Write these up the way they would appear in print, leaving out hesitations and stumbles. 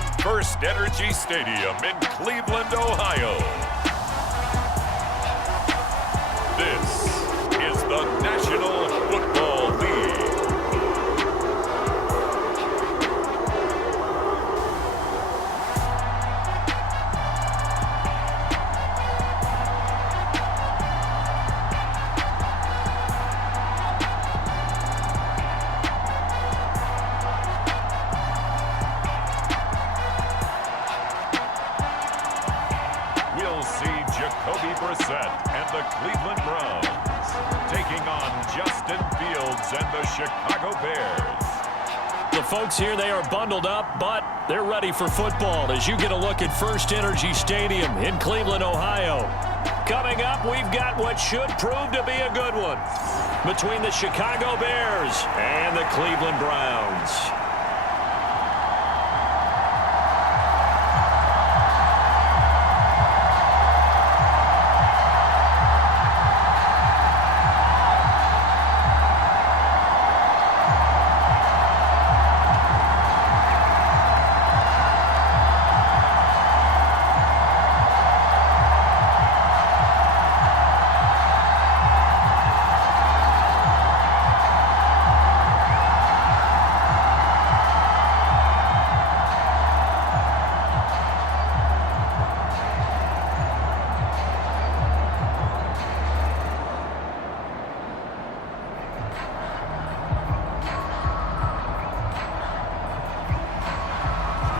from First Energy Stadium in Cleveland, Ohio. This is the National Football League. We'll see Jacoby Brissett and the Cleveland Browns taking on Justin Fields and the Chicago Bears. The folks here, they are bundled up, but they're ready for football as you get a look at First Energy Stadium in Cleveland, Ohio. Coming up, we've got what should prove to be a good one between the Chicago Bears and the Cleveland Browns.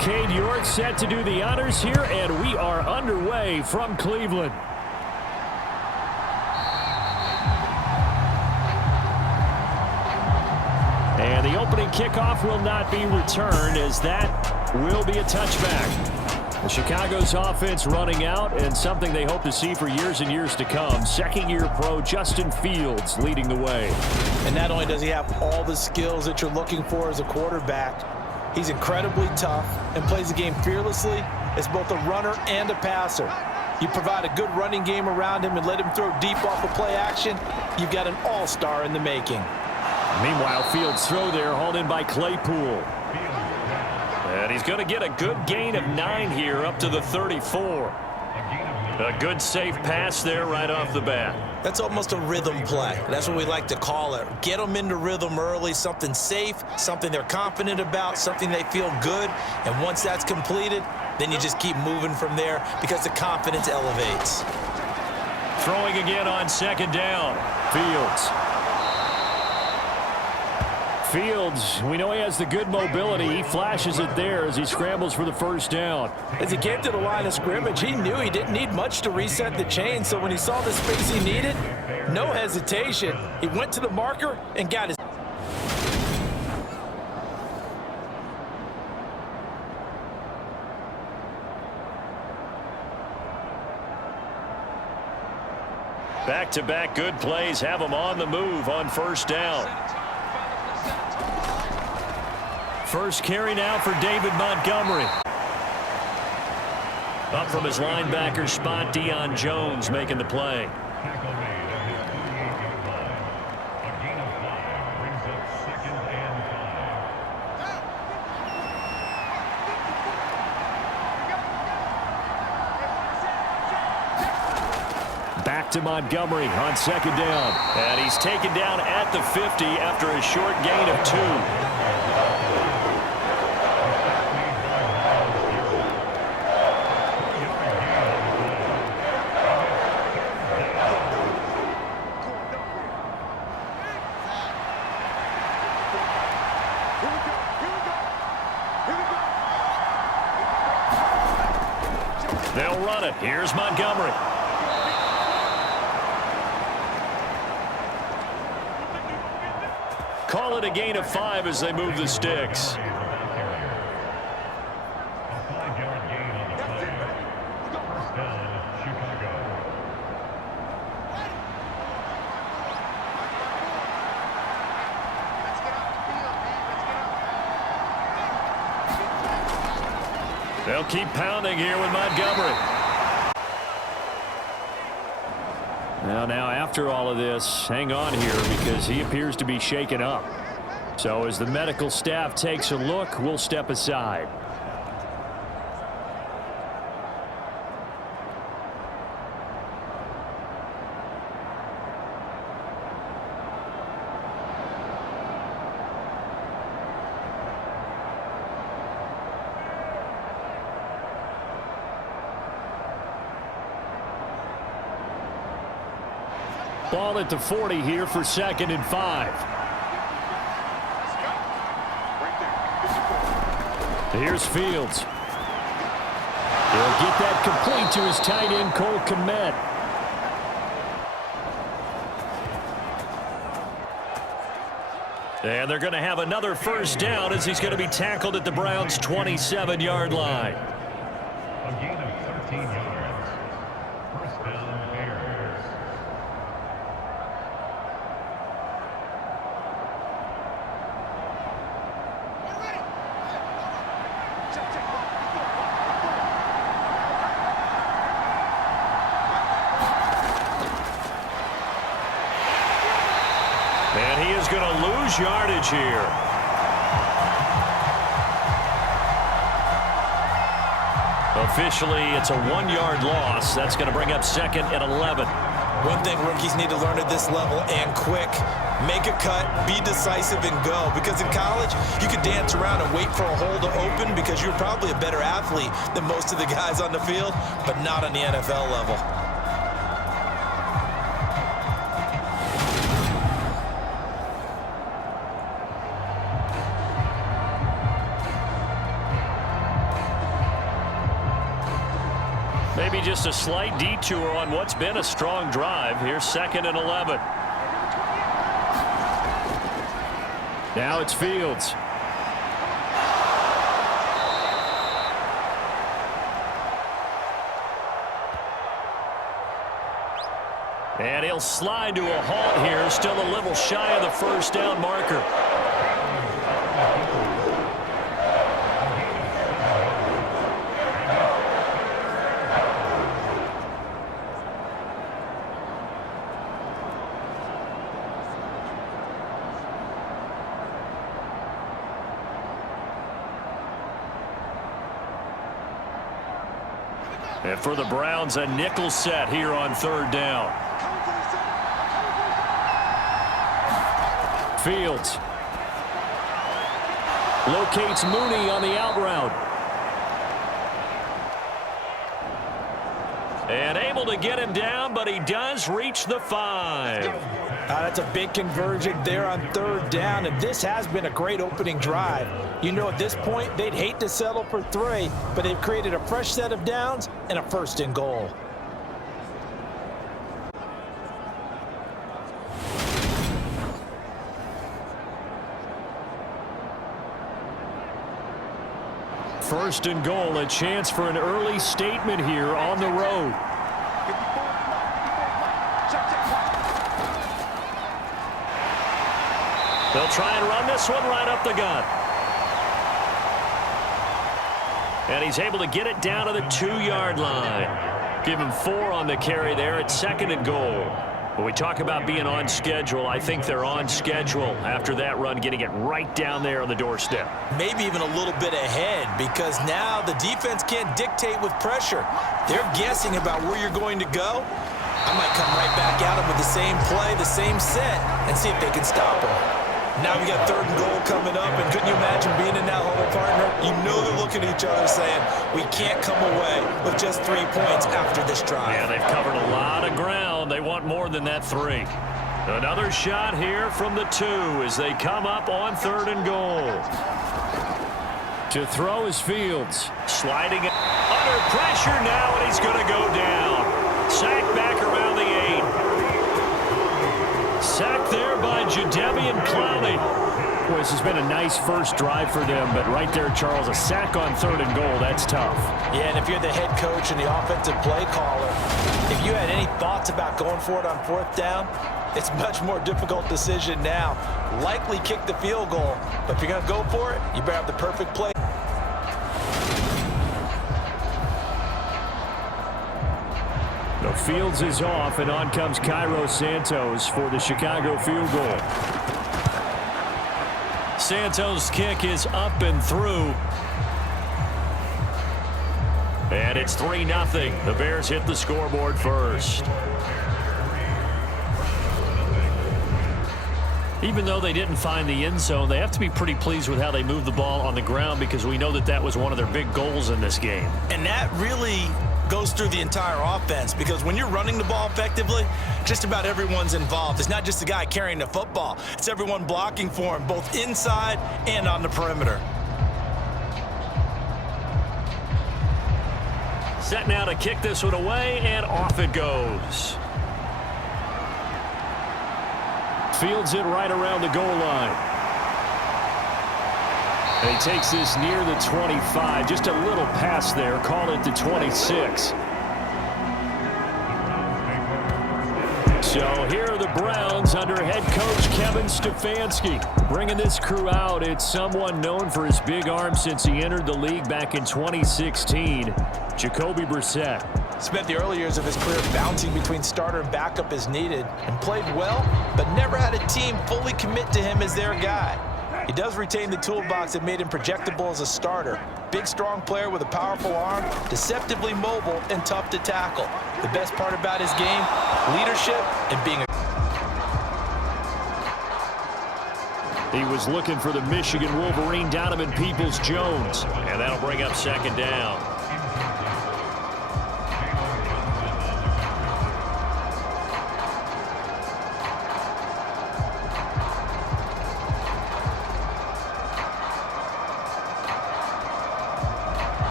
Cade York set to do the honors here, and we are underway from Cleveland. And the opening kickoff will not be returned, as that will be a touchback. The Chicago's offense running out, and something they hope to see for years and years to come. Second-year pro Justin Fields leading the way. And not only does he have all the skills that you're looking for as a quarterback, he's incredibly tough and plays the game fearlessly as both a runner and a passer. You provide a good running game around him and let him throw deep off of play action, you've got an all-star in the making. Meanwhile, Fields' throw there hauled in by Claypool. And he's going to get a good gain of 9 here up to the 34. A good safe pass there right off the bat. That's almost a rhythm play. That's what we like to call it. Get them into rhythm early, something safe, something they're confident about, something they feel good. And once that's completed, then you just keep moving from there because the confidence elevates. Throwing again on second down. Fields, we know he has the good mobility. He flashes it there as he scrambles for the first down. As he came to the line of scrimmage, he knew he didn't need much to reset the chain. So when he saw the space he needed, no hesitation. He went to the marker and got his. Back-to-back good plays have him on the move on first down. First carry now for David Montgomery. Up from his linebacker spot, Deion Jones making the play. Back to Montgomery on second down. And he's taken down at the 50 after a short gain of 2. They'll run it. Here's Montgomery. Call it a gain of 5 as they move the sticks. They'll keep pounding here with Montgomery. Now after all of this, hang on here because he appears to be shaken up. So as the medical staff takes a look, we'll step aside. Ball at the 40 here for 2nd and 5. Here's Fields. He'll get that complete to his tight end, Cole Kmet. And they're going to have another first down as he's going to be tackled at the Browns' 27-yard line. A gain of 13 yards. First down, Bears. And he is going to lose yardage here. Officially, it's a 1-yard loss. That's going to bring up 2nd and 11. One thing rookies need to learn at this level, and quick, make a cut, be decisive, and go. Because in college, you could dance around and wait for a hole to open because you're probably a better athlete than most of the guys on the field, but not on the NFL level. Maybe just a slight detour on what's been a strong drive. Here's 2nd and 11. Now it's Fields. And he'll slide to a halt here. Still a little shy of the first down marker. And for the Browns, a nickel set here on 3rd down. Fields locates Mooney on the out route. And able to get him down, but he does reach the 5. That's a big conversion there on 3rd down, and this has been a great opening drive. You know, at this point, they'd hate to settle for 3, but they've created a fresh set of downs and a 1st and goal. First and goal, a chance for an early statement here on the road. They'll try and run this one right up the gut. And he's able to get it down to the 2-yard line. Give him 4 on the carry there at 2nd and goal. When we talk about being on schedule, I think they're on schedule after that run, getting it right down there on the doorstep. Maybe even a little bit ahead, because now the defense can't dictate with pressure. They're guessing about where you're going to go. I might come right back at them with the same play, the same set, and see if they can stop them. Now we got 3rd and goal coming up, and couldn't you imagine being in that hole, partner? You know they're looking at each other saying, we can't come away with just 3 points after this drive. Yeah, they've covered a lot of ground. They want more than that 3. Another shot here from the 2 as they come up on 3rd and goal. To throw is Fields. Sliding under pressure now, and he's going to go down. Sacked back around the 8. Sacked there by Jadeveon Clowney. Boy, this has been a nice first drive for them, but right there, Charles, a sack on 3rd and goal, that's tough. Yeah, and if you're the head coach and the offensive play caller, if you had any thoughts about going for it on 4th down, it's a much more difficult decision now. Likely kick the field goal, but if you're going to go for it, you better have the perfect play. The Fields is off, and on comes Cairo Santos for the Chicago field goal. Santos' kick is up and through. And it's 3-0. The Bears hit the scoreboard first. Even though they didn't find the end zone, they have to be pretty pleased with how they moved the ball on the ground, because we know that that was one of their big goals in this game. And that really goes through the entire offense, because when you're running the ball effectively, just about everyone's involved. It's not just the guy carrying the football. It's everyone blocking for him, both inside and on the perimeter. Set now to kick this one away, and off it goes. Fields it right around the goal line. And he takes this near the 25. Just a little pass there. Call it the 26. So here are the Browns under head coach Kevin Stefanski. Bringing this crew out, it's someone known for his big arm since he entered the league back in 2016, Jacoby Brissett. Spent the early years of his career bouncing between starter and backup as needed, and played well, but never had a team fully commit to him as their guy. He does retain the toolbox that made him projectable as a starter. Big, strong player with a powerful arm, deceptively mobile, and tough to tackle. The best part about his game, leadership and being He was looking for the Michigan Wolverine, Donovan Peoples-Jones, and that'll bring up second down.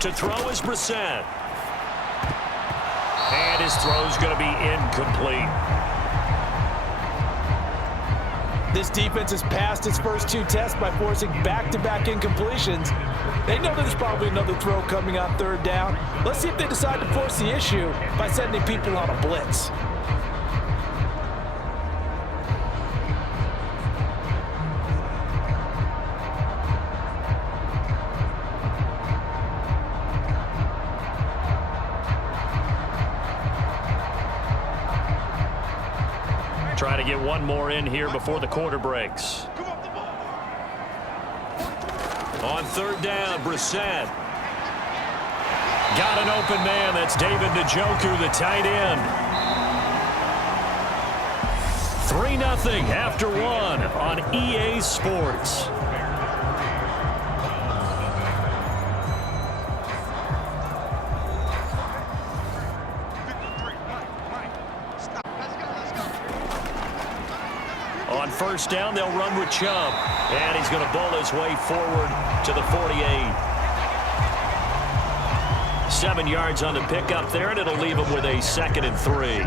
To throw is Brissett. And his throw's going to be incomplete. This defense has passed its first two tests by forcing back-to-back incompletions. They know there's probably another throw coming on third down. Let's see if they decide to force the issue by sending people on a blitz. Try to get one more in here before the quarter breaks. On third down, Brissett. Got an open man. That's David Njoku, the tight end. 3-0 after one on EA Sports. On first down, they'll run with Chubb. And he's going to bowl his way forward to the 48. 7 yards on the pickup there, and it'll leave him with a 2nd and 3.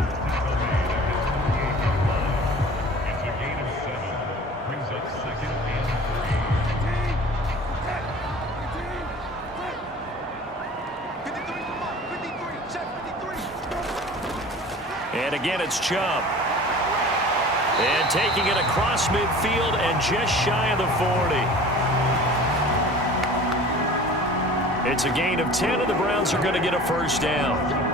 And again, it's Chubb. And taking it across midfield and just shy of the 40. It's a gain of 10, and the Browns are going to get a first down.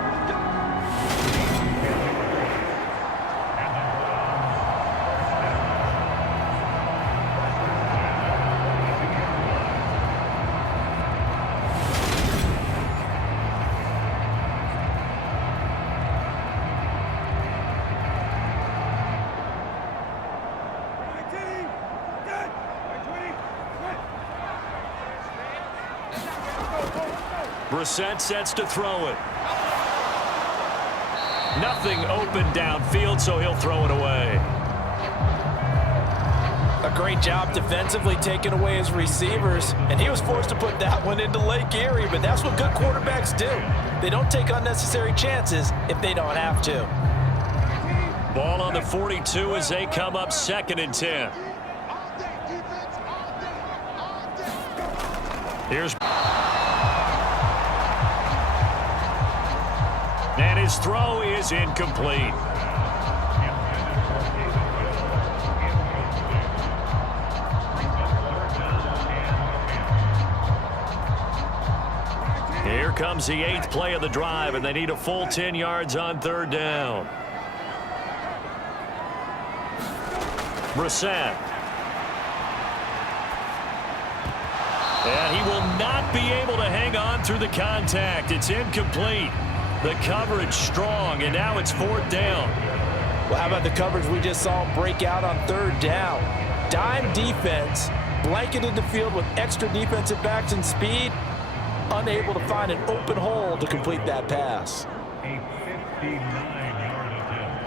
Brissett sets to throw it. Nothing open downfield, so he'll throw it away. A great job defensively taking away his receivers, and he was forced to put that one into Lake Erie, but that's what good quarterbacks do. They don't take unnecessary chances if they don't have to. Ball on the 42 as they come up 2nd and 10. Here's... And his throw is incomplete. Here comes the 8th play of the drive, and they need a full 10 yards on third down. Brissett. And he will not be able to hang on through the contact. It's incomplete. The coverage strong, and now it's 4th down. Well, how about the coverage we just saw him break out on third down? Dime defense, blanketed the field with extra defensive backs and speed, unable to find an open hole to complete that pass. A 59-yard attempt.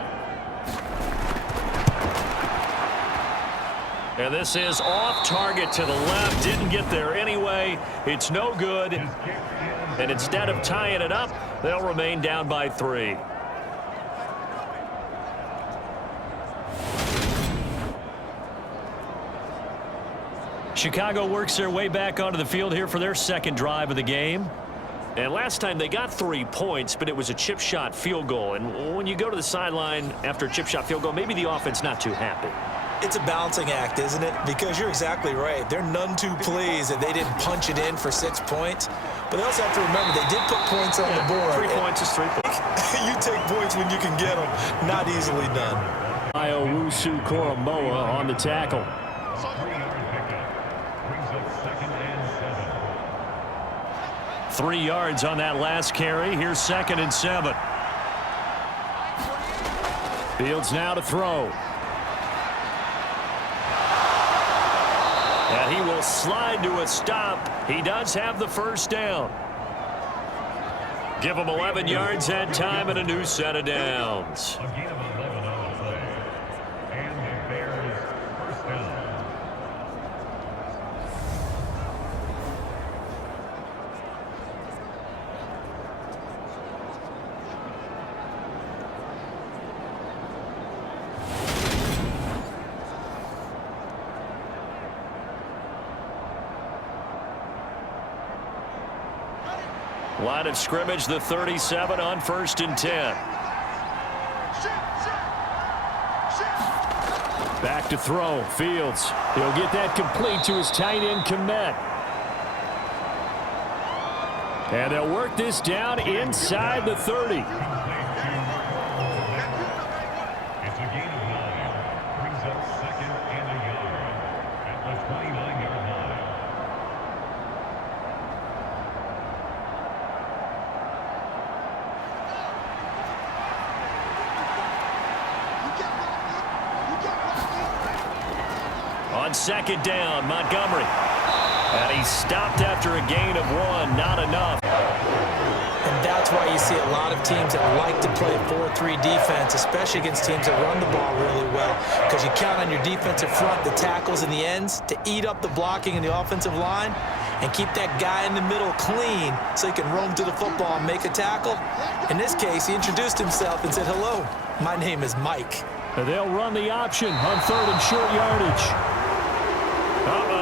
And this is off target to the left. Didn't get there anyway. It's no good. And instead of tying it up, they'll remain down by 3. Chicago works their way back onto the field here for their second drive of the game. And last time they got 3 points, but it was a chip shot field goal. And when you go to the sideline after a chip shot field goal, maybe the offense not too happy. It's a balancing act, isn't it? Because you're exactly right. They're none too pleased that they didn't punch it in for 6 points. But they also have to remember they did put points on the board. 3 points is 3 points. You take points when you can get them. Not easily done. Iowusu Koromoa on the tackle. 3-yard pickup brings up 2nd and 7. 3 yards on that last carry. Here's 2nd and 7. Fields now to throw. And he will slide to a stop. He does have the first down. Give him 11 yards that time and a new set of downs. A gain of 11 on the play. And the Bears first down. Line of scrimmage, the 37 on 1st and 10. Back to throw. Fields. He'll get that complete to his tight end, Komet. And they'll work this down inside the 30. It's a gain of 9. Brings up 2nd and a yard at the 29-yard line. On 2nd down, Montgomery. And he stopped after a gain of 1. Not enough. And that's why you see a lot of teams that like to play 4-3 defense, especially against teams that run the ball really well, because you count on your defensive front, the tackles and the ends, to eat up the blocking in the offensive line and keep that guy in the middle clean so he can roam to the football and make a tackle. In this case, he introduced himself and said, "Hello, my name is Mike." And they'll run the option on 3rd and short yardage.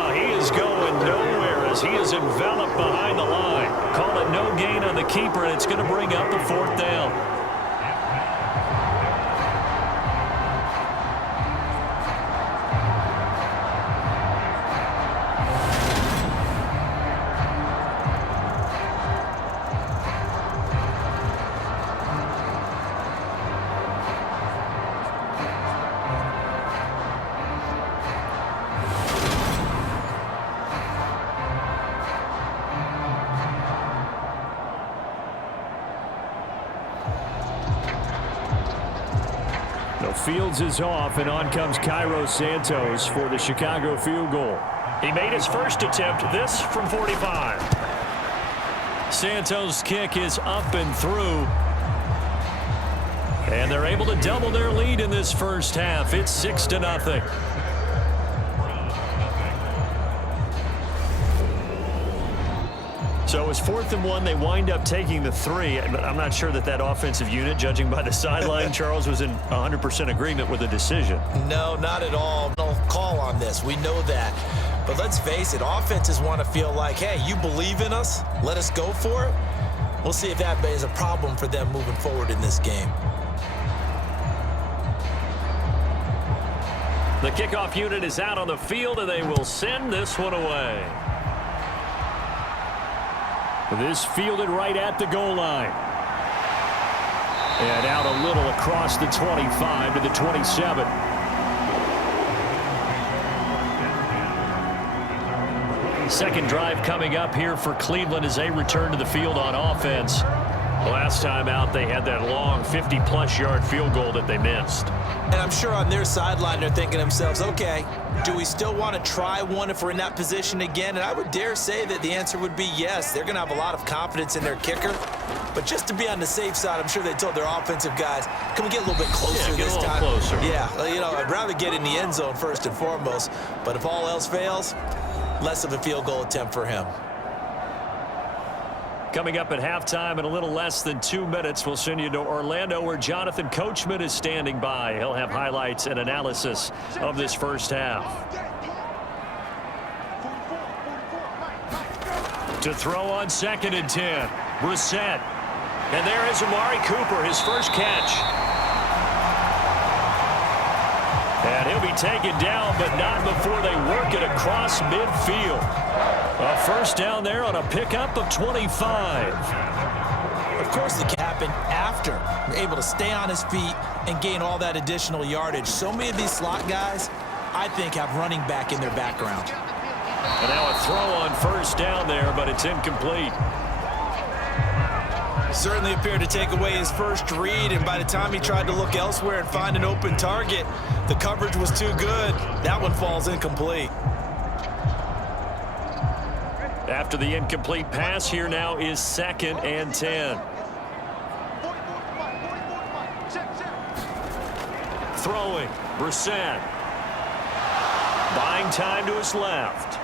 He is going nowhere as he is enveloped behind the line. Call it no gain on the keeper, and it's going to bring up the 4th down. Fields is off, and on comes Cairo Santos for the Chicago field goal. He made his first attempt, this from 45. Santos' kick is up and through. And they're able to double their lead in this first half. It's 6-0. So it's 4th and 1. They wind up taking the 3. But I'm not sure that that offensive unit, judging by the sideline, Charles, was in 100% agreement with the decision. No, not at all. No call on this. We know that. But let's face it, offenses want to feel like, hey, you believe in us? Let us go for it. We'll see if that is a problem for them moving forward in this game. The kickoff unit is out on the field, and they will send this one away. This fielded right at the goal line. And out a little across the 25 to the 27. Second drive coming up here for Cleveland as they return to the field on offense. Last time out, they had that long 50-plus yard field goal that they missed. And I'm sure on their sideline, they're thinking to themselves, okay, do we still want to try one if we're in that position again? And I would dare say that the answer would be yes. They're going to have a lot of confidence in their kicker. But just to be on the safe side, I'm sure they told their offensive guys, can we get a little bit closer this time? Closer. Yeah, I'd rather get in the end zone first and foremost. But if all else fails, less of a field goal attempt for him. Coming up at halftime in a little less than 2 minutes, we'll send you to Orlando where Jonathan Coachman is standing by. He'll have highlights and analysis of this first half. To throw on 2nd and 10, Brissett. And there is Amari Cooper, his first catch. And he'll be taken down, but not before they work it across midfield. A first down there on a pickup of 25. Of course, it happened after you're able to stay on his feet and gain all that additional yardage. So many of these slot guys, I think, have running back in their background. And now a throw on first down there, but it's incomplete. Certainly appeared to take away his first read, and by the time he tried to look elsewhere and find an open target, the coverage was too good. That one falls incomplete. After the incomplete pass, here now is 2nd and 10. Throwing, Brissett. Buying time to his left.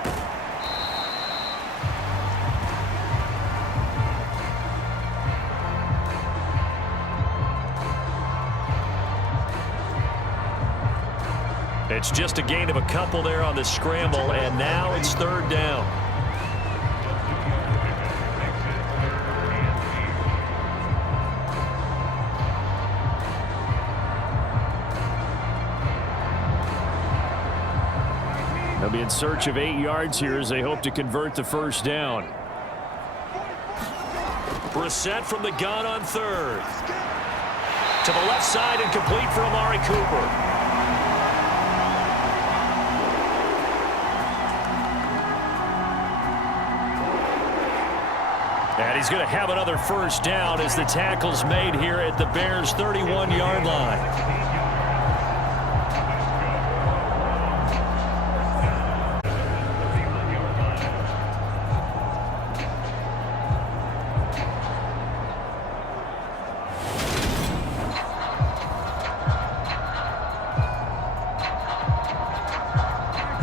It's just a gain of a couple there on the scramble, and now it's 3rd down. They'll be in search of 8 yards here as they hope to convert the first down. Brissett from the gun on 3rd. To the left side and complete for Amari Cooper. And he's going to have another first down as the tackle's made here at the Bears' 31-yard line.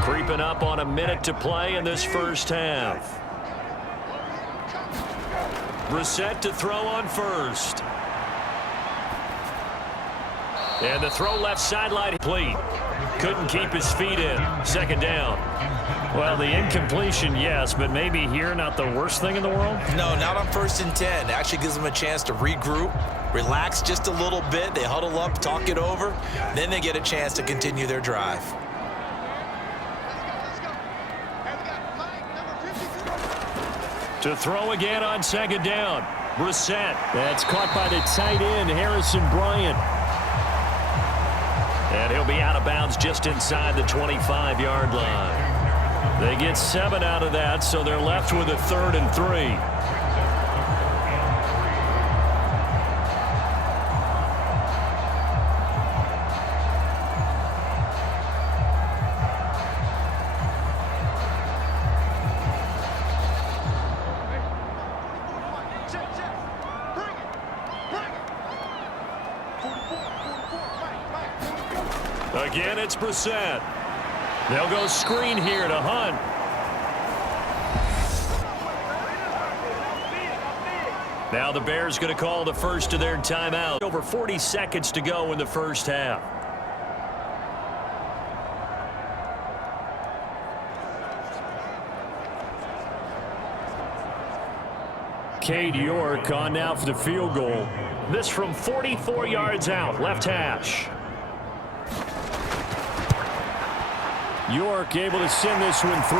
Creeping up on a minute to play in this first half. Brissett to throw on first. And the throw left sideline complete. Couldn't keep his feet in. 2nd down. Well, the incompletion, yes, but maybe here not the worst thing in the world? No, not on 1st and 10. Actually gives them a chance to regroup, relax just a little bit. They huddle up, talk it over. Then they get a chance to continue their drive. To throw again on 2nd down. Brissett. That's caught by the tight end, Harrison Bryant. And he'll be out of bounds just inside the 25-yard line. They get 7 out of that, so they're left with a 3rd and 3. Again, it's Brissett. They'll go screen here to Hunt. Now the Bears going to call the first of their timeout. Over 40 seconds to go in the first half. Cade York on now for the field goal. This from 44 yards out, left hash. York able to send this one through.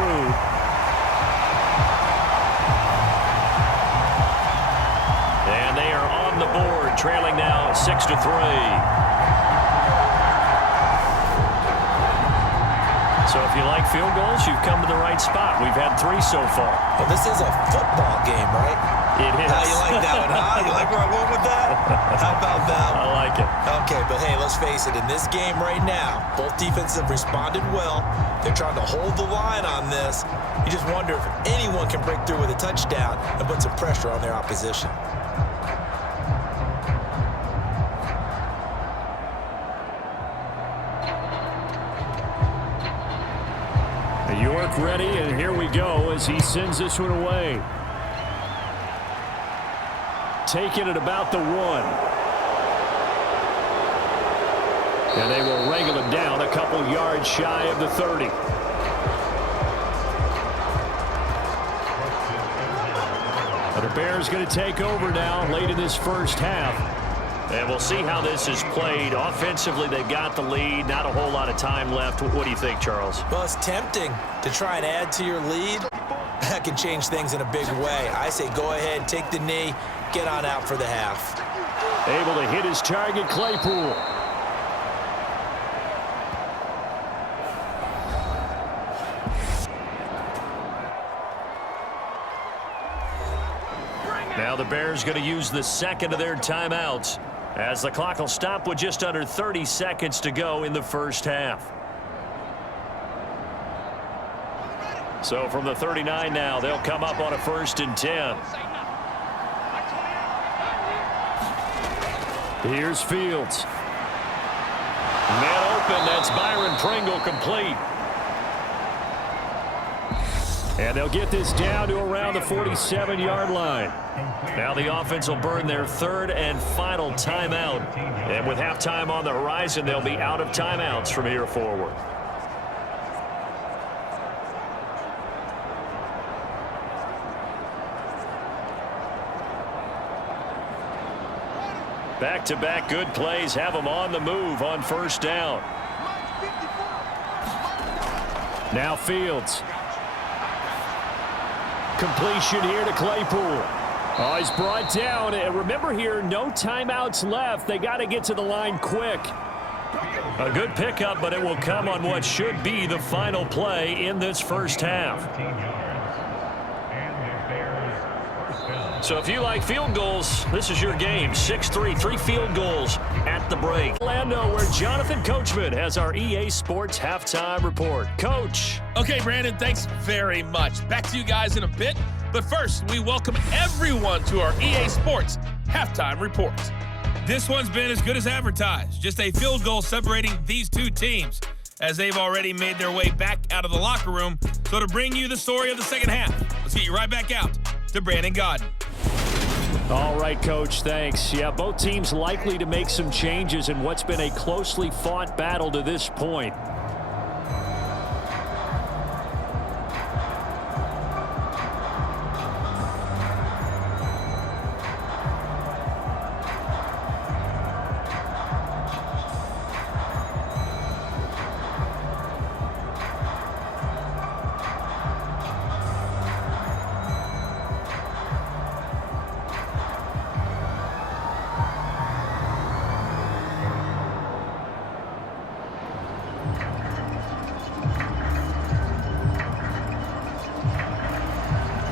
And they are on the board, trailing now 6-3. So if you like field goals, you've come to the right spot. We've had 3 so far. Well, this is a football game, right? It is. How you like that one, huh? You like where I went with that? How about that one? I like it. Okay, but hey, let's face it. In this game right now, both defenses have responded well. They're trying to hold the line on this. You just wonder if anyone can break through with a touchdown and put some pressure on their opposition. York ready, and here we go as he sends this one away. Taking it about the 1. And they will wrangle him down a couple yards shy of the 30. And the Bears going to take over now late in this first half. And we'll see how this is played. Offensively, they've got the lead. Not a whole lot of time left. What do you think, Charles? Well, it's tempting to try and add to your lead. That can change things in a big way. I say go ahead, take the knee, get on out for the half. Able to hit his target, Claypool. Now the Bears going to use the second of their timeouts, as the clock will stop with just under 30 seconds to go in the first half. So from the 39 now, they'll come up on a 1st and 10. Here's Fields. Man open, that's Byron Pringle complete. And they'll get this down to around the 47-yard line. Now the offense will burn their 3rd and final timeout. And with halftime on the horizon, they'll be out of timeouts from here forward. Back-to-back good plays have them on the move on 1st down. Now Fields. Completion here to Claypool. Oh, he's brought down. And remember here, no timeouts left. They got to get to the line quick. A good pickup, but it will come on what should be the final play in this first half. So if you like field goals, this is your game. 6-3, 3 field goals at the break. Orlando, where Jonathan Coachman has our EA Sports Halftime Report. Coach. Okay, Brandon, thanks very much. Back to you guys in a bit. But first, we welcome everyone to our EA Sports Halftime Report. This one's been as good as advertised. Just a field goal separating these two teams, as they've already made their way back out of the locker room. So to bring you the story of the second half, let's get you right back out to Brandon Godden. All right, Coach, thanks. Yeah, both teams likely to make some changes in what's been a closely fought battle to this point.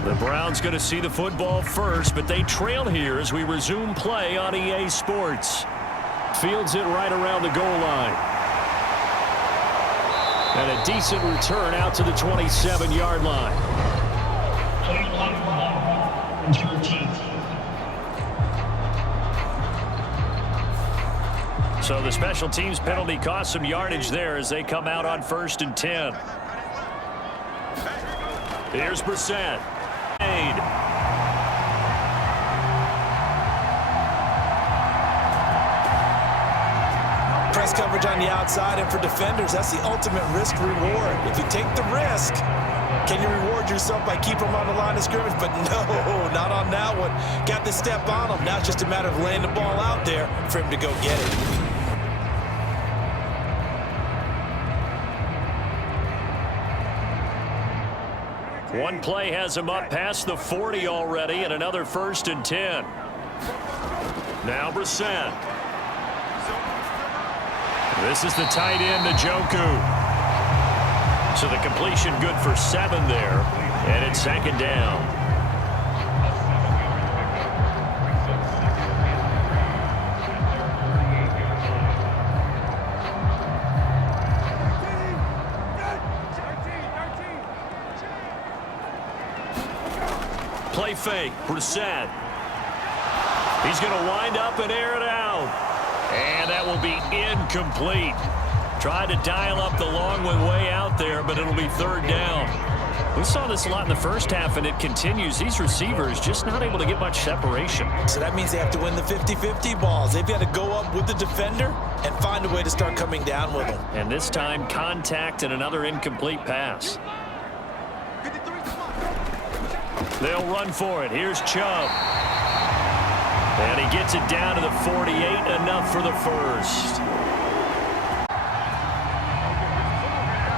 The Browns going to see the football first, but they trail here as we resume play on EA Sports. Fields it right around the goal line. And a decent return out to the 27-yard line. So the special teams penalty cost some yardage there as they come out on 1st and 10. Here's Brissett. Press coverage on the outside, and for defenders, that's the ultimate risk reward. If you take the risk, can you reward yourself by keeping them on the line of scrimmage? But no, not on that one. Got the step on him. Now it's just a matter of laying the ball out there for him to go get it. One play has him up past the 40 already, and another 1st and 10. Now Brissett. This is the tight end, Njoku. So the completion good for 7 there, and it's second down. Play fake, Brissett. He's going to wind up and air it out. And that will be incomplete. Tried to dial up the long one way out there, but it'll be third down. We saw this a lot in the first half, and it continues. These receivers just not able to get much separation. So that means they have to win the 50-50 balls. They've got to go up with the defender and find a way to start coming down with them. And this time, contact and another incomplete pass. They'll run for it. Here's Chubb. And he gets it down to the 48, enough for the first.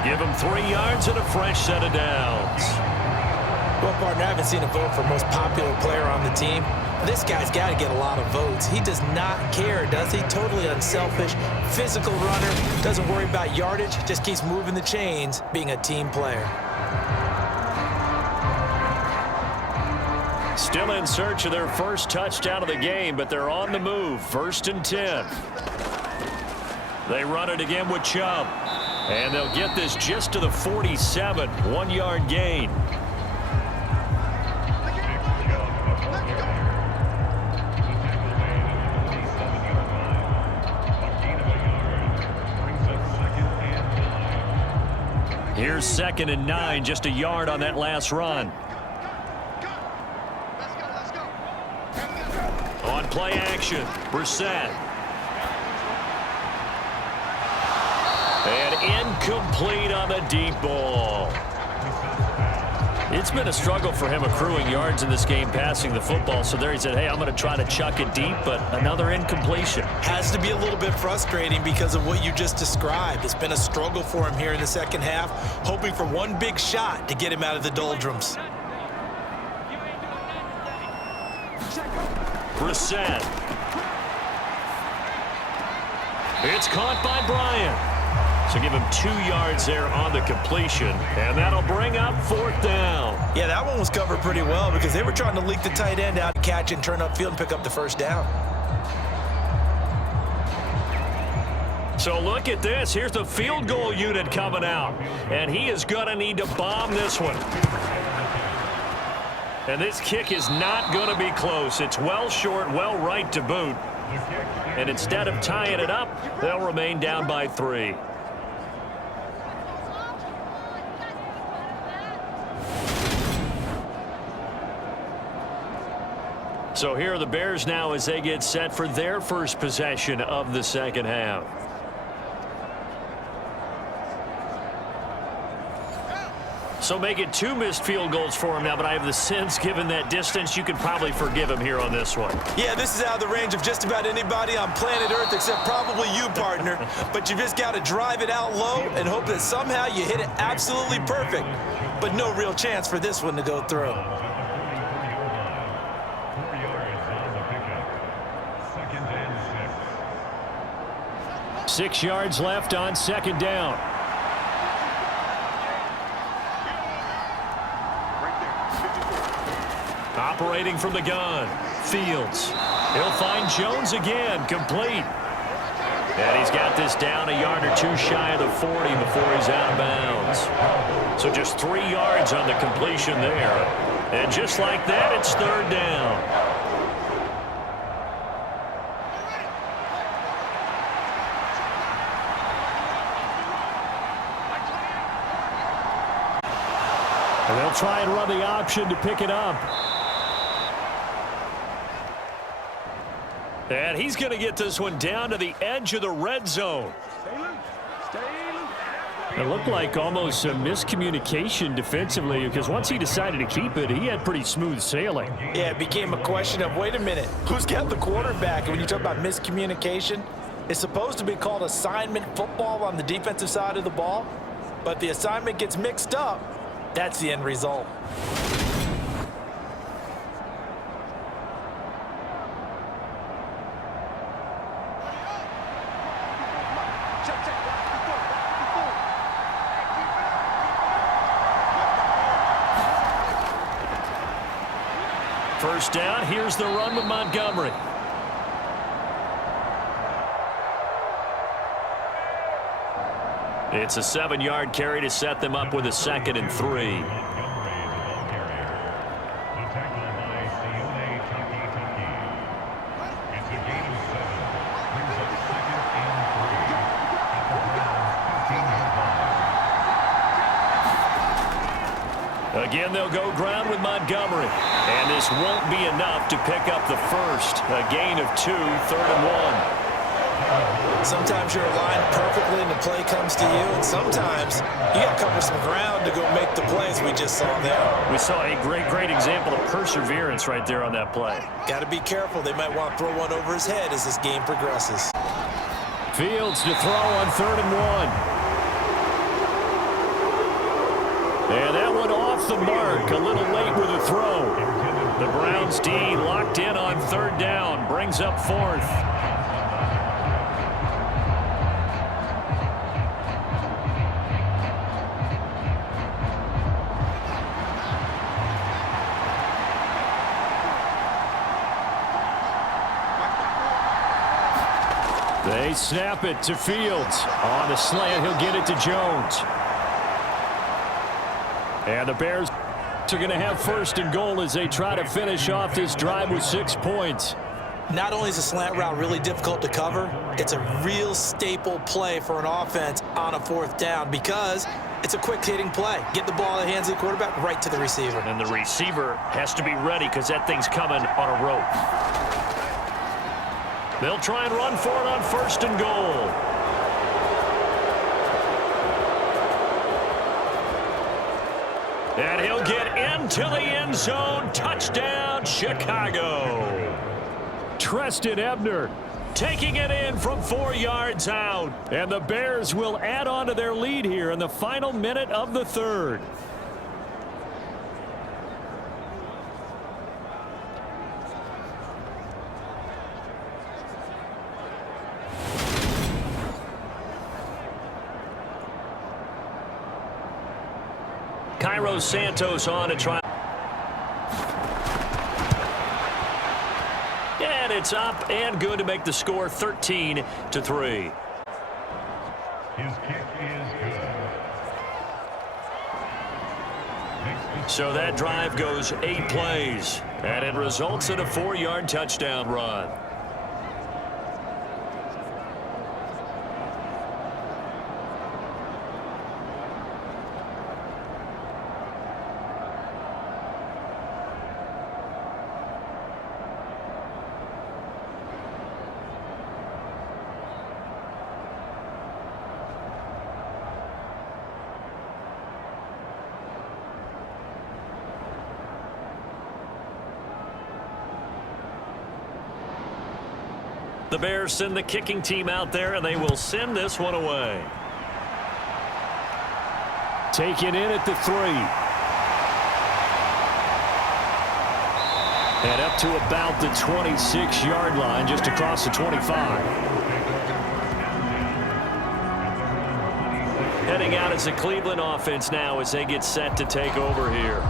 Give him 3 yards and a fresh set of downs. Well, partner, I haven't seen a vote for most popular player on the team. This guy's got to get a lot of votes. He does not care, does he? Totally unselfish, physical runner, doesn't worry about yardage, just keeps moving the chains, being a team player. Still in search of their first touchdown of the game, but they're on the move. 1st and 10. They run it again with Chubb. And they'll get this just to the 47. 1-yard gain. Here's 2nd and 9, just a yard on that last run. On play action, Brissett. And incomplete on the deep ball. It's been a struggle for him accruing yards in this game passing the football. So there he said, hey, I'm going to try to chuck it deep, but another incompletion. Has to be a little bit frustrating because of what you just described. It's been a struggle for him here in the second half, hoping for one big shot to get him out of the doldrums. Brissett. It's caught by Bryant. So give him 2 yards there on the completion, and that'll bring up 4th down. Yeah, that one was covered pretty well because they were trying to leak the tight end out, catch and turn upfield and pick up the first down. So look at this. Here's the field goal unit coming out, and he is going to need to bomb this one. And this kick is not going to be close. It's well short, well right to boot. And instead of tying it up, they'll remain down by 3. So here are the Bears now as they get set for their first possession of the second half. So make it 2 missed field goals for him now, but I have the sense, given that distance, you could probably forgive him here on this one. Yeah, this is out of the range of just about anybody on planet Earth except probably you, partner. But you just got to drive it out low and hope that somehow you hit it absolutely perfect. But no real chance for this one to go through. 6 yards left on 2nd down. Operating from the gun, Fields. He'll find Jones again, complete. And he's got this down a yard or 2 shy of the 40 before he's out of bounds. So just 3 yards on the completion there. And just like that, it's 3rd down. And they'll try and run the option to pick it up. And he's going to get this one down to the edge of the red zone. It looked like almost a miscommunication defensively because once he decided to keep it, he had pretty smooth sailing. Yeah, it became a question of, wait a minute, who's got the quarterback? And when you talk about miscommunication, it's supposed to be called assignment football on the defensive side of the ball, but the assignment gets mixed up. That's the end result. First down, here's the run with Montgomery. It's a 7-yard carry to set them up with a 2nd and 3. Again, they'll go ground with Montgomery. And this won't be enough to pick up the first. A gain of 2, 3rd and 1. Sometimes you're aligned perfectly and the play comes to you, and sometimes you got to cover some ground to go make the plays we just saw there. We saw a great example of perseverance right there on that play. Got to be careful. They might want to throw one over his head as this game progresses. Fields to throw on 3rd and 1. And that one off the mark, a little late with a throw. The Browns D locked in on 3rd down, brings up 4th. They snap it to Fields. On the slant, he'll get it to Jones. And the Bears are going to have 1st and goal as they try to finish off this drive with 6 points. Not only is a slant route really difficult to cover, it's a real staple play for an offense on a 4th down because it's a quick-hitting play. Get the ball in the hands of the quarterback right to the receiver. And the receiver has to be ready because that thing's coming on a rope. They'll try and run for it on 1st and goal. And he'll get into the end zone. Touchdown, Chicago. Treston Ebner taking it in from 4 yards out. And the Bears will add on to their lead here in the final minute of the 3rd. Cairo Santos on to try. And it's up and good to make the score 13-3. His kick is good. So that drive goes 8 plays, and it results in a 4-yard touchdown run. The Bears send the kicking team out there, and they will send this one away. Taken in at the 3. And up to about the 26-yard line, just across the 25. Heading out as the Cleveland offense now as they get set to take over here.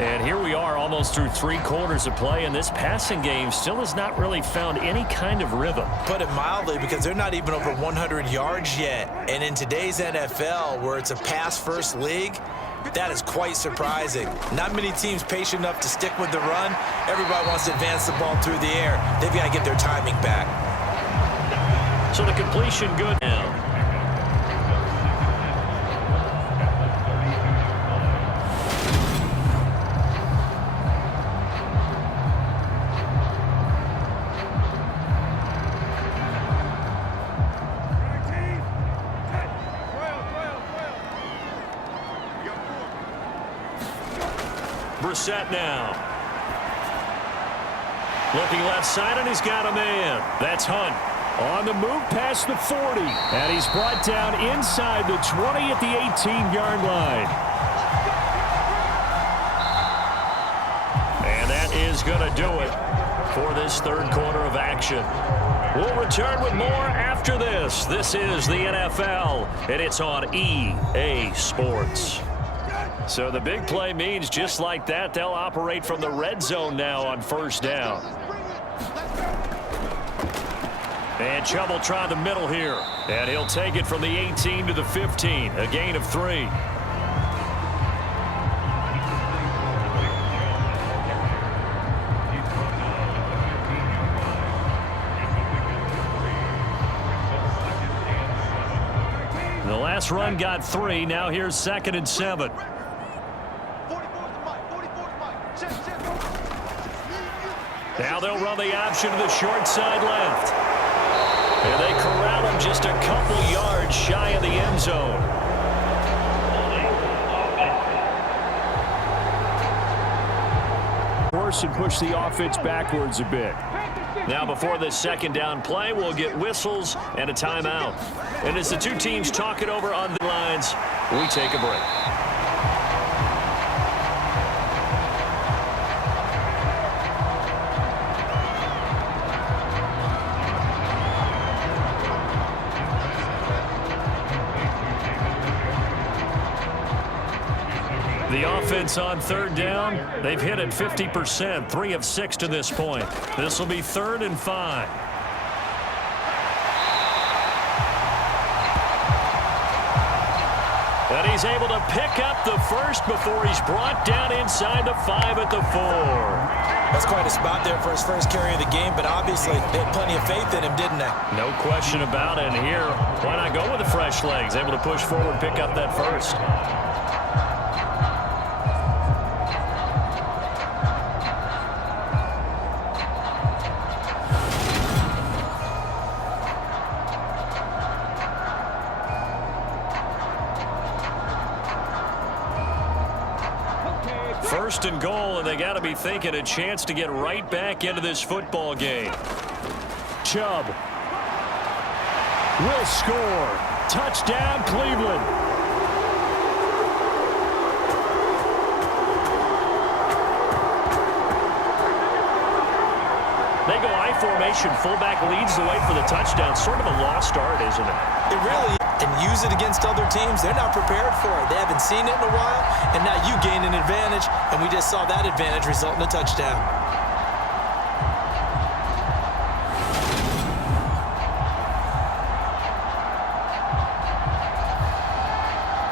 And here we are almost through 3 quarters of play, and this passing game still has not really found any kind of rhythm. Put it mildly, because they're not even over 100 yards yet. And in today's NFL, where it's a pass-first league, that is quite surprising. Not many teams patient enough to stick with the run. Everybody wants to advance the ball through the air. They've got to get their timing back. So the completion good now. Brissett now. Looking left side, and he's got a man. That's Hunt. On the move past the 40. And he's brought down inside the 20 at the 18-yard line. And that is going to do it for this 3rd quarter of action. We'll return with more after this. This is the NFL, and it's on EA Sports. So the big play means just like that, they'll operate from the red zone now on first down. And Chubb will try the middle here. And he'll take it from the 18 to the 15, a gain of 3. The last run got 3. Now here's 2nd and 7. Now they'll run the option to the short side left. And they corral him just a couple yards shy of the end zone. Force and push the offense backwards a bit. Now before this 2nd down play, we'll get whistles and a timeout. And as the two teams talk it over on the lines, we take a break. The offense on 3rd down, they've hit it 50%, 3 of 6 to this point. This will be 3rd and 5. And he's able to pick up the first before he's brought down inside the 5 at the 4. That's quite a spot there for his first carry of the game, but obviously they had plenty of faith in him, didn't they? No question about it. And here, why not go with the fresh legs? Able to push forward, pick up that first. First and goal, and they got to be thinking a chance to get right back into this football game. Chubb will score. Touchdown, Cleveland. They go I formation. Fullback leads the way for the touchdown. Sort of a lost art, isn't it? It really is. And use it against other teams. They're not prepared for it. They haven't seen it in a while, and now you gain an advantage, and we just saw that advantage result in a touchdown.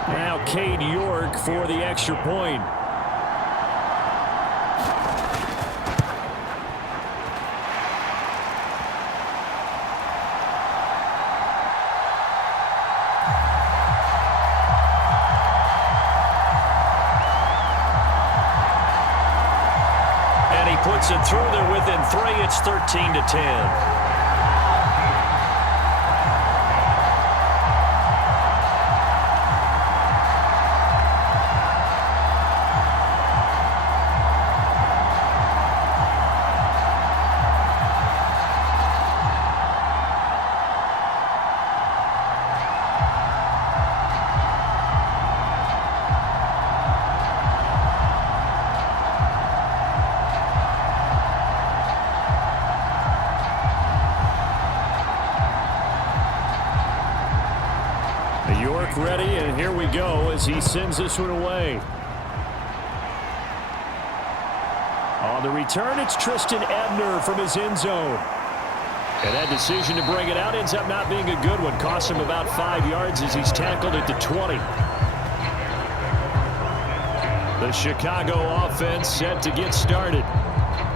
Now Cade York for the extra point. Puts it through. They're within 3. It's 13-10. York ready, and here we go as he sends this one away. On the return, it's Tristan Ebner from his end zone. And that decision to bring it out ends up not being a good one. Costs him about 5 yards as he's tackled at the 20. The Chicago offense set to get started.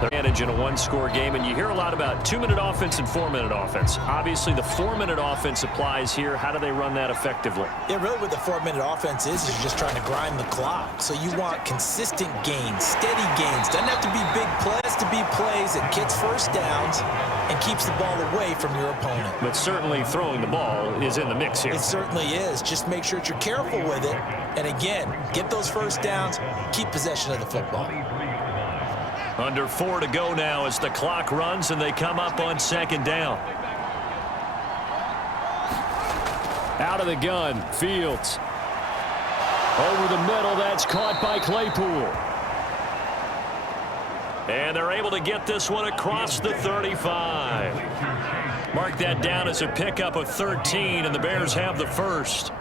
Advantage in a one-score game, and you hear a lot about 2-minute offense and 4-minute offense. Obviously, the 4-minute offense applies here. How do they run that effectively? Yeah, really what the 4-minute offense is you're just trying to grind the clock. So you want consistent gains, steady gains. Doesn't have to be big plays, to be plays that gets first downs and keeps the ball away from your opponent. But certainly throwing the ball is in the mix here. It certainly is. Just make sure that you're careful with it. And again, get those first downs, keep possession of the football. Under 4 to go now as the clock runs and they come up on 2nd down. Out of the gun, Fields. Over the middle, that's caught by Claypool. And they're able to get this one across the 35. Mark that down as a pickup of 13, and the Bears have the first.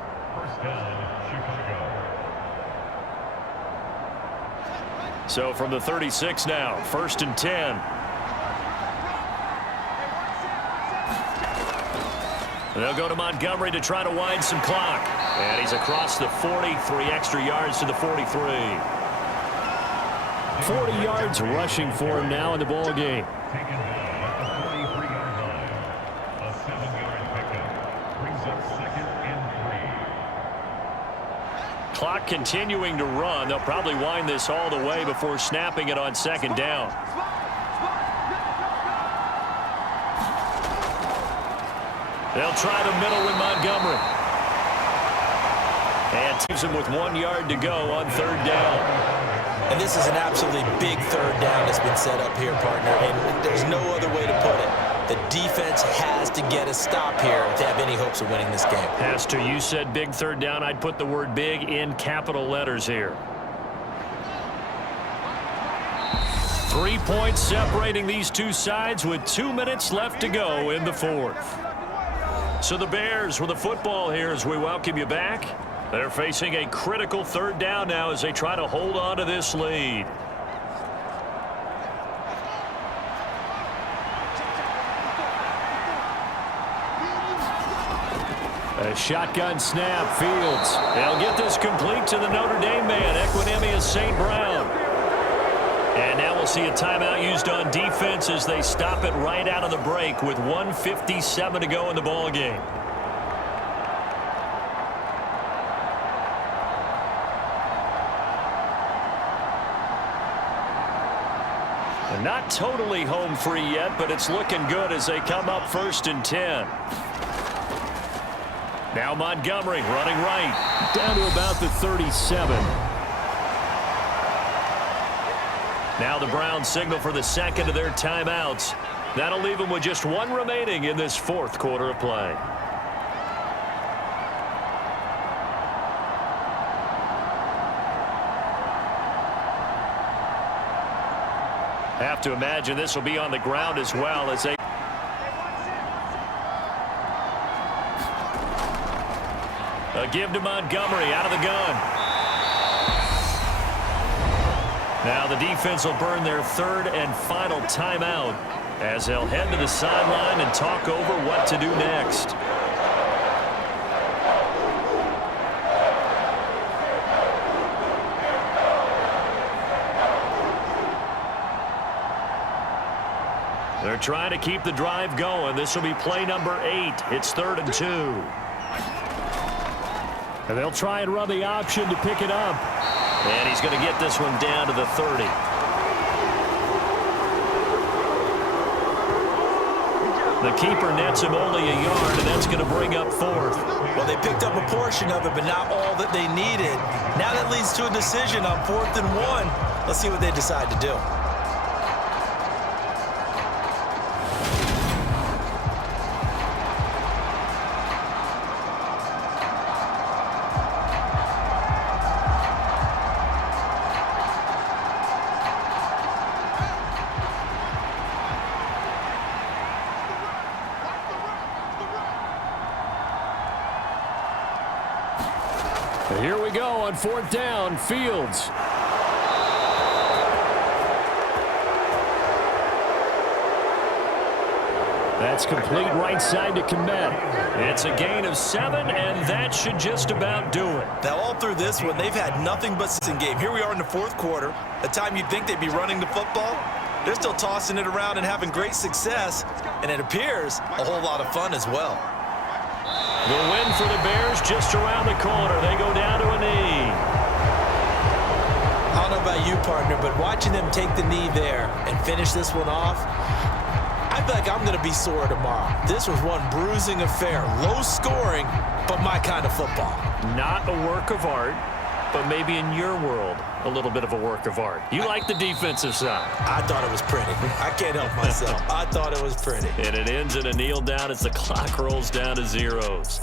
So from the 36 now, 1st and 10. They'll go to Montgomery to try to wind some clock. And he's across the 40, 3 extra yards to the 43. 40 yards rushing for him now in the ball game. Clock continuing to run. They'll probably wind this all the way before snapping it on 2nd down. They'll try the middle with Montgomery. And leaves him with 1 yard to go on 3rd down. And this is an absolutely big 3rd down that's been set up here, partner. And there's no other way to put it. The defense has to get a stop here to have any hopes of winning this game. Pastor, you said big 3rd down. I'd put the word big in capital letters here. 3 points separating these two sides with 2 minutes left to go in the 4th. So the Bears with the football here as we welcome you back. They're facing a critical 3rd down now as they try to hold on to this lead. A shotgun snap, Fields. They'll get this complete to the Notre Dame man, Equinemius St. Brown. And now we'll see a timeout used on defense as they stop it right out of the break with 1:57 to go in the ball game. And not totally home free yet, but it's looking good as they come up 1st and 10. Now Montgomery running right. Down to about the 37. Now the Browns signal for the 2nd of their timeouts. That'll leave them with just 1 remaining in this 4th quarter of play. Have to imagine this will be on the ground as well as they... A give to Montgomery out of the gun. Now the defense will burn their 3rd and final timeout as they'll head to the sideline and talk over what to do next. They're trying to keep the drive going. This will be play number 8. It's 3rd and 2. And they'll try and run the option to pick it up. And he's going to get this one down to the 30. The keeper nets him only a yard, and that's going to bring up 4th. Well, they picked up a portion of it, but not all that they needed. Now that leads to a decision on 4th and 1. Let's see what they decide to do. Here we go on 4th down, Fields. That's complete right side to Komet. It's a gain of 7, and that should just about do it. Now, all through this one, they've had nothing but in game. Here we are in the 4th quarter, a time you'd think they'd be running the football. They're still tossing it around and having great success, and it appears a whole lot of fun as well. The win for the Bears just around the corner. They go down to a knee. I don't know about you, partner, but watching them take the knee there and finish this one off, I feel like I'm going to be sore tomorrow. This was one bruising affair. Low scoring, but my kind of football. Not a work of art, but maybe in your world, a little bit of a work of art. You like the defensive side. I thought it was pretty. I can't help myself. I thought it was pretty. And it ends in a kneel down as the clock rolls down to zeros.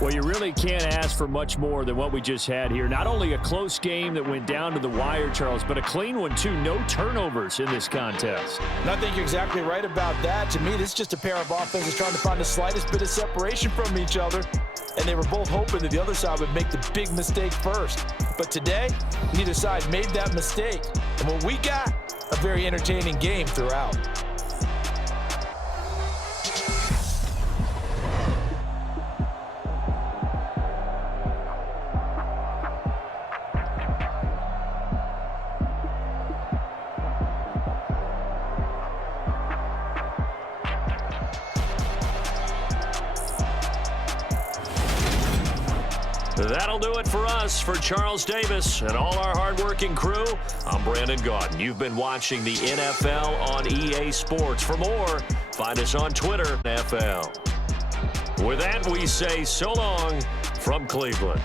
Well, you really can't ask for much more than what we just had here. Not only a close game that went down to the wire, Charles, but a clean one, too. No turnovers in this contest. And I think you're exactly right about that. To me, this is just a pair of offenses trying to find the slightest bit of separation from each other. And they were both hoping that the other side would make the big mistake first. But today, neither side made that mistake. And what we got, a very entertaining game throughout. That'll do it for us. For Charles Davis and all our hardworking crew, I'm Brandon Gaudin. You've been watching the NFL on EA Sports. For more, find us on Twitter, NFL. With that, we say so long from Cleveland.